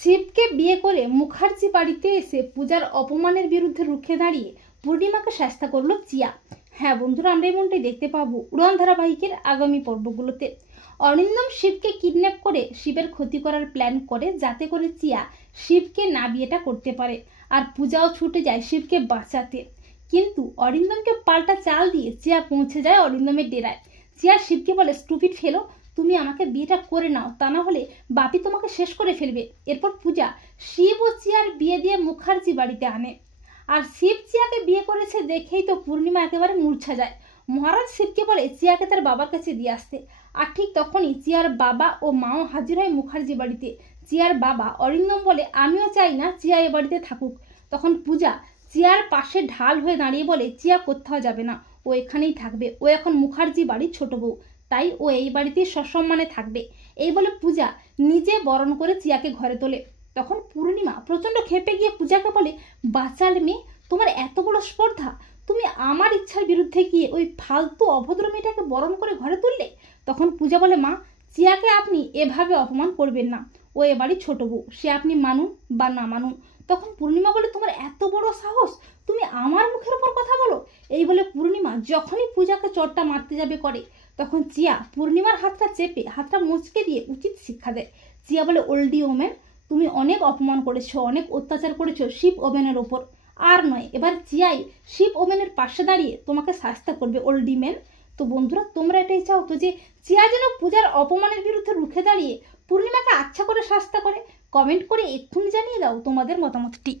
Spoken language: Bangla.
শিবকে বিয়ে করে মুখার্জি বাড়িতে এসে পূজার অপমানের বিরুদ্ধে রুখে দাঁড়িয়ে পূর্ণিমাকে শাস্তা করলো চিয়া। হ্যাঁ বন্ধুরা, আমরা এমনটাই দেখতে পাবো উড়ান ধারাবাহিকের আগামী পর্বগুলোতে। অরিন্দম শিবকে কিডন্যাপ করে শিবের ক্ষতি করার প্ল্যান করে, যাতে করে চিয়া শিবকে না বিয়েটা করতে পারে। আর পূজাও ছুটে যায় শিবকে বাঁচাতে। কিন্তু অরিন্দমকে পাল্টা চাল দিয়ে চিয়া পৌঁছে যায় অরিন্দমের ডেরায়। চিয়া শিবকে বলে, স্টুপিড ফেলো, তুমি আমাকে বিয়েটা করে নাও, তা না হলে বাপি তোমাকে শেষ করে ফেলবে। এরপর পূজা শিব ও চিয়ার বিয়ে দিয়ে মুখার্জি বাড়িতে আনে। আর শিব চিয়াকে বিয়ে করেছে দেখেই তো পূর্ণিমা একেবারে মূর্ছা যায়। মহারাজ শিবকে বলে চিয়াকে তার বাবার কাছে দিয়ে আসতে। আর ঠিক তখনই চিয়ার বাবা ও মাও হাজির হয় মুখার্জি বাড়িতে। চিয়ার বাবা অরিন্দম বলে, আমিও চাই না চিয়া এ বাড়িতে থাকুক। তখন পূজা চিয়ার পাশে ঢাল হয়ে দাঁড়িয়ে বলে, চিয়া কোথাও যাবে না, ও এখানেই থাকবে, ও এখন মুখার্জি বাড়ির ছোট বউ, তাই ও এই বাড়িতেই সসম্মানে থাকবে। এই বলে পূজা নিজে বরণ করে চিয়াকে ঘরে তোলে। তখন পূর্ণিমা প্রচণ্ড ক্ষেপে গিয়ে পূজাকে বলে, বাচাল মেয়ে, তোমার এত বড় স্পর্ধা, তুমি আমার ইচ্ছার বিরুদ্ধে গিয়ে ওই ফালতু অভদ্র মেয়েটাকে বরণ করে ঘরে তুললে। তখন পূজা বলে, মা, চিয়াকে আপনি এভাবে অপমান করবেন না, ও এ বাড়ির ছোট বউ, সে আপনি মানুন বা না মানুন। তখন পূর্ণিমা বলে, তোমার এত বড় সাহস, তুমি আমার মুখের উপর কথা বলো। এই বলে পূর্ণিমা যখনই পূজাকে চটটা মারতে যাবে করে, তখন চিয়া পূর্ণিমার হাতটা চেপে হাতটা মুচকে দিয়ে উচিত শিক্ষা দেয়। চিয়া বলে, ওল্ডি ওমেন, তুমি অনেক অপমান করেছো, অনেক অত্যাচার করেছো শিব ওমেনের ওপর, আর নয়, এবার চিয়াই শিব ওমেনের পাশে দাঁড়িয়ে তোমাকে শাস্তা করবে, ওল্ডি ম্যান। তো বন্ধুরা, তোমরা এটাই চাও তো যে চিয়া যেন পূজার অপমানের বিরুদ্ধে রুখে দাঁড়িয়ে পূর্ণিমাকে আচ্ছা করে শাস্তা করে? কমেন্ট করে এক্ষুনি জানিয়ে দাও তোমাদের মতামতটি।